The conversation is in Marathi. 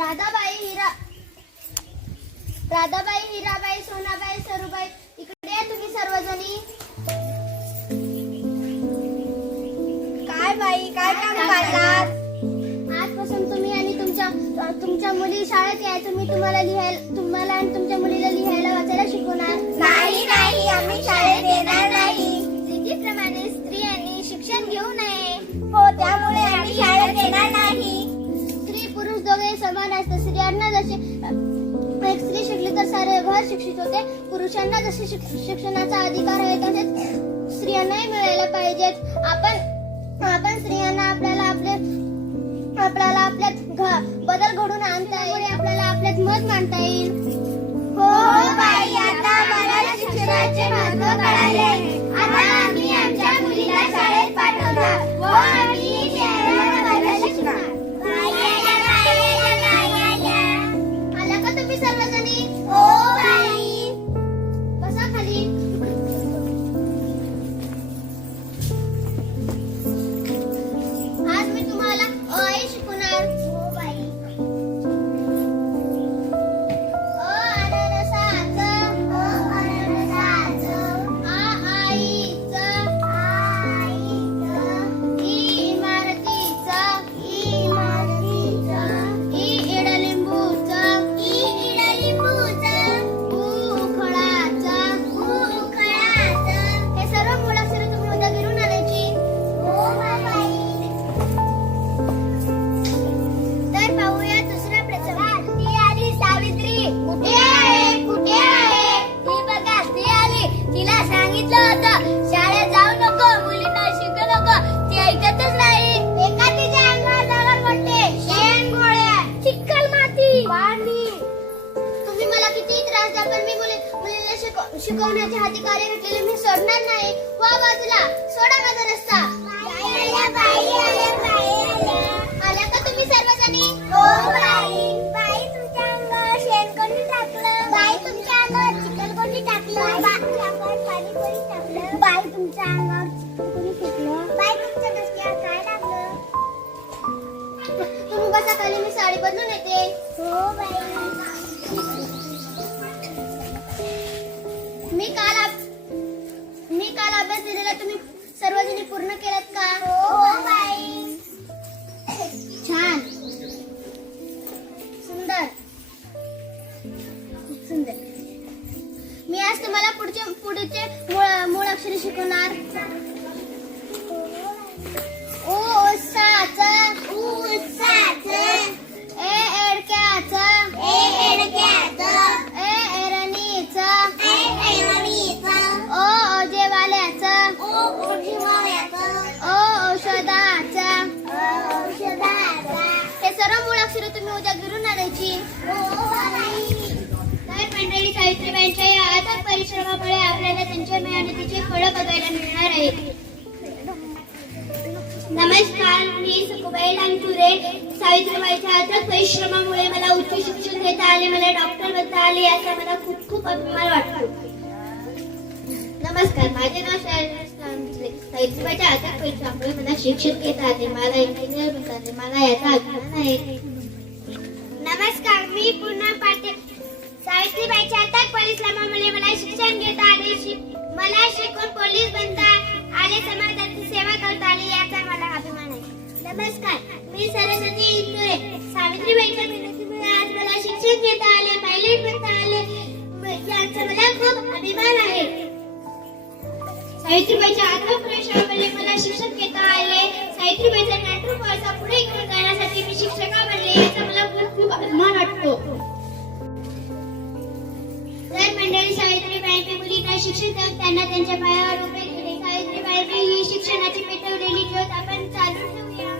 राधाबाई, हिराबाई, सोनाबाई, सरूबाई, इकडे या तुम्ही सर्वजणी. काय बाई, काय काम पाडलात? आजपासून तुम्ही आणि तुमच्या मुली शाळेत यायचं. मी तुम्हाला आणि तुमच्या मुलीला लिहायला वाचायला शिकवणार. नाही नाही, आम्ही शाळेत येणार नाही. रीतीप्रमाणे स्त्रियांनी शिक्षण घेऊ नये. हो, त्यामुळे आम्ही शाळेत येणार नाही. स्त्री पुरुष दोघे समान असतात. स्त्रियांना जसे एक स्त्री शिकली तर सारे घर शिक्षित होते. पुरुषांना जसे शिक्षणाचा अधिकार आहे तसेच स्त्रियांनाही मिळायला पाहिजेत. आपण स्त्रियांना आपल्याला आपल्यात बदल घडून आणता येईल. आपल्याला आपल्यात मत मांडता येईल. हो बाई, आता मला शिक्षणाचे महत्त्व कळाले. आता आम्ही आमच्या मुलीला शाळेत पाठवणार व आम्ही शहरात शिकणार. आला का तुम्ही सर्वजणी? हो बाई. बसा खाली. आज मी तुम्हाला अ आई शिकवणार. हो बाई. अननसाचं, आईचं, इमारतीचं, इडलिंबूचं, उखळाचं. हे सर्व मुळाक्षरे तुम्ही उद्या गिरून आणायची. तर पाहूया दुसरा प्रसंग. ती आली सावित्री. कुठे आहे? कुठे आहे? ती बघा, ती आली. तिला सांगितलं होतं शाळेत जाऊ नको, मुलींना शिकू नको. ती ऐकतच नाही. एका तिच्या अंगावर दगड पडते. शेण, गोळ्या, चिखल, माती, पाणी. तुम्ही मला किती त्रास द्या पण मी मुलीला शिकवण्याच्या हाती कार्य घेतलेले मी सोडणार नाही. वा बाजूला सोडा माझा रस्ता. आल्या का तुम्ही सर्वजणी? हो बाई. बाई, तुमच्या अंगावर शेण कोणी टाकलं? बाई, तुमच्या अंगावर चिखल कोणी टाकलं? तुमच्या अंगावर पाणी कोणी टाकलं? बाई, तुमच्या अंगावर चिखल कोणी फेकलं? बाई, तुमच्या डोक्यावर काय लागलं? तुम्ही बसा खाली, मी साडी बदलून येते. हो बाई. मी काल अभ्यास दिलेला तुम्ही सर्वजणी पूर्ण केलात का? हो बाई. छान, सुंदर, खूप सुंदर. मी आज तुम्हाला पुढचे मूळ अक्षरे शिकवणार. ऊसाचं, ए एडक्याचं, ए एरणीचं, ओ ओजेवाल्याचं, ओ औषधाचं. हे सर्व मूळाक्षरे तुम्ही उद्या गिरून आणायची. तर मंडळी, सावित्रीबाईंच्या या अथक परिश्रमामुळे आपल्याला त्यांच्या मेहनतीचे फळं बघायला मिळणार आहेत. नमस्कार, मी सुखबाई लांटुरे. सावित्रीबाईंच्या अथक परिश्रमामुळे मला उच्च शिक्षण घेता आले, मला डॉक्टर बनता आले, याचा मला खूप खूप अभिमान वाटतो. नमस्कार, माझे नाव सावित्रीबाईंच्या अथक परिश्रमामुळे मला शिक्षण घेता आले, मला इंजिनियर बनता आले, मला याचा अभिमान आहे. नमस्कार, मी पूनम पाटील. सावित्रीबाईंच्या अथक परिश्रमामुळे मला शिक्षण घेता आले, मला शिकून पोलीस बनता आले, समाजाची सेवा करता आली, याचा मला अभिमान आहे. नमस्कार, मी सरस्वती इंदुरे. सावित्रीबाईंच्या मेहनतीमुळे आज मला शिक्षण घेता आले, पायलट बनता आले, याचा मला खूप अभिमान आहे. सावित्रीबाईंच्या अथक परिश्रमामुळे मला शिक्षण घेता आले, सावित्रीबाईंचा नाटक वारसा पुढे घेऊन जाण्यासाठी मी शिक्षिका बनले, याचा मला खूप खूप अभिमान वाटतो. तर मंडळी, सावित्रीबाईंच्या मुलींना शिक्षण देऊन त्यांना त्यांच्या पायावर उभे केले. सावित्रीबाईंनी ही शिक्षणाची पेटवलेली ज्योत आपण चालू ठेवूया.